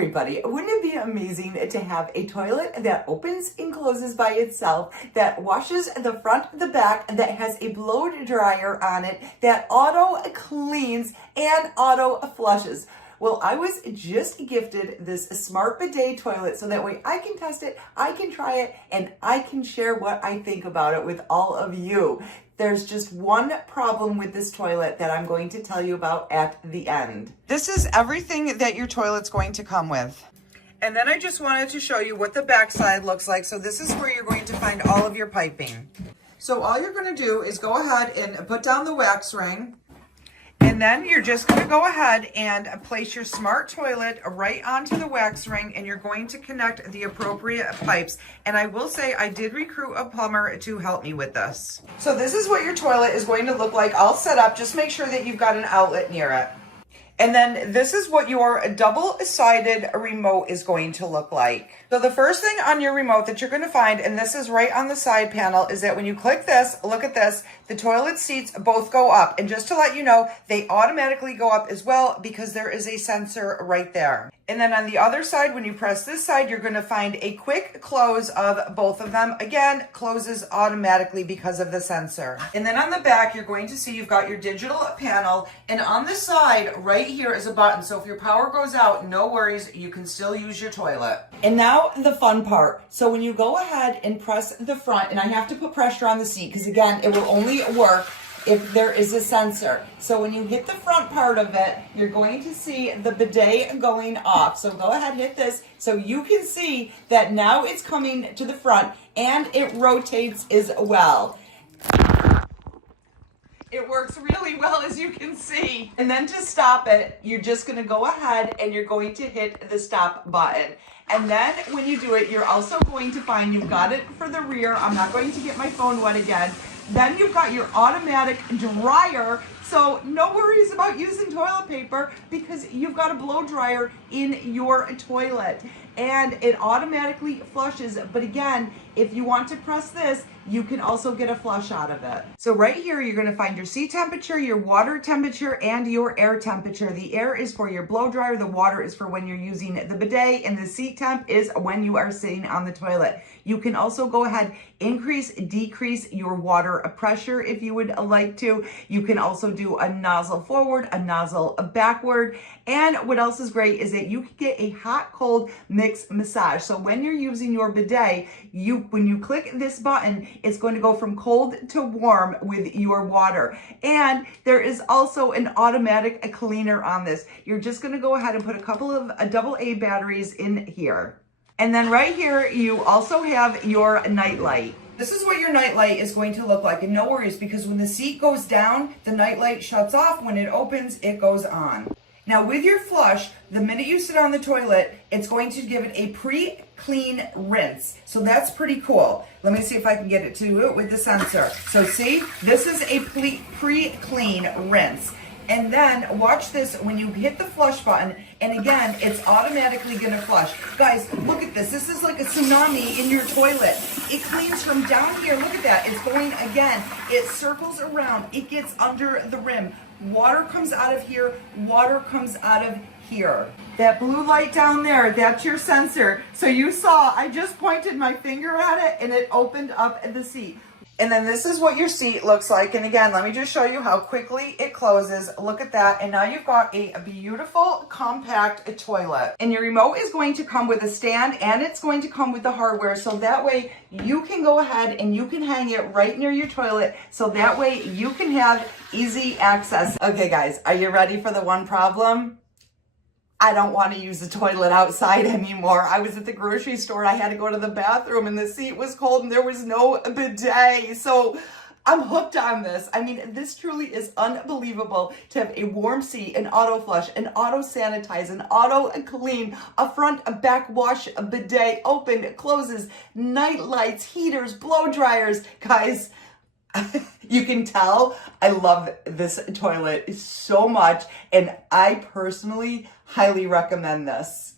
everybody, wouldn't it be amazing to have a toilet that opens and closes by itself, that washes the front, the back, that has a blow dryer on it, that auto cleans and auto flushes? Well, I was just gifted this smart bidet toilet so that way I can test it, I can try it, and I can share what I think about it with all of you. There's just one problem with this toilet that I'm going to tell you about at the end. This is everything that your toilet's going to come with. And then I just wanted to show you what the back side looks like. So this is where you're going to find all of your piping. So all you're going to do is go ahead and put down the wax ring. And then you're just going to go ahead and place your smart toilet right onto the wax ring, and you're going to connect the appropriate pipes. And I will say I did recruit a plumber to help me with this. So this is what your toilet is going to look like all set up. Just make sure that you've got an outlet near it. And then this is what your double-sided remote is going to look like. So the first thing on your remote that you're going to find, and this is right on the side panel, is that when you click this, look at this, the toilet seats both go up. And just to let you know, they automatically go up as well because there is a sensor right there. And then on the other side, when you press this side, you're going to find a quick close of both of them. Again, closes automatically because of the sensor. And then on the back, you're going to see you've got your digital panel. And on the side, right here is a button. So if your power goes out, no worries, you can still use your toilet. And now the fun part. So when you go ahead and press the front, and I have to put pressure on the seat because again, it will only work if there is a sensor. So when you hit the front part of it, you're going to see the bidet going off. So go ahead and hit this so you can see that now it's coming to the front and it rotates as well. It works really well, as you can see. And then to stop it, you're just gonna go ahead and you're going to hit the stop button. And then when you do it, you're also going to find you've got it for the rear. I'm not going to get my phone wet again. Then you've got your automatic dryer. So no worries about using toilet paper because you've got a blow dryer in your toilet. And it automatically flushes. But again, if you want to press this, you can also get a flush out of it. So right here, you're gonna find your seat temperature, your water temperature, and your air temperature. The air is for your blow dryer, the water is for when you're using the bidet, and the seat temp is when you are sitting on the toilet. You can also go ahead, increase, decrease your water pressure if you would like to. You can also do a nozzle forward, a nozzle backward. And what else is great is that you can get a hot-cold mix massage. So when you're using your bidet, when you click this button, it's going to go from cold to warm with your water. And there is also an automatic cleaner on this. You're just going to go ahead and put a couple of AA batteries in here. And then right here, you also have your night light. This is what your night light is going to look like. And no worries, because when the seat goes down, the night light shuts off. When it opens, it goes on. Now with your flush, the minute you sit on the toilet, it's going to give it a pre-clean rinse. So that's pretty cool. Let me see if I can get it to it with the sensor. So see, this is a pre-clean rinse. And then watch this when you hit the flush button, and again, it's automatically gonna flush. Guys, look at this. This is like a tsunami in your toilet. It cleans from down here. Look at that. It's going again. It circles around. It gets under the rim. Water comes out of here. Water comes out of here. That blue light down there, that's your sensor. So you saw, I just pointed my finger at it and it opened up the seat. And then this is what your seat looks like. And again, let me just show you how quickly it closes. Look at that. And now you've got a beautiful compact toilet. And your remote is going to come with a stand and it's going to come with the hardware. So that way you can go ahead and you can hang it right near your toilet. So that way you can have easy access. Okay guys, are you ready for the one problem? I don't want to use the toilet outside anymore. I was at the grocery store. I had to go to the bathroom and the seat was cold and there was no bidet. So I'm hooked on this. I mean, this truly is unbelievable to have a warm seat, an auto flush, an auto sanitize, an auto clean, a front, a back wash, a bidet, open, closes, night lights, heaters, blow dryers. Guys, you can tell I love this toilet so much, and I personally highly recommend this.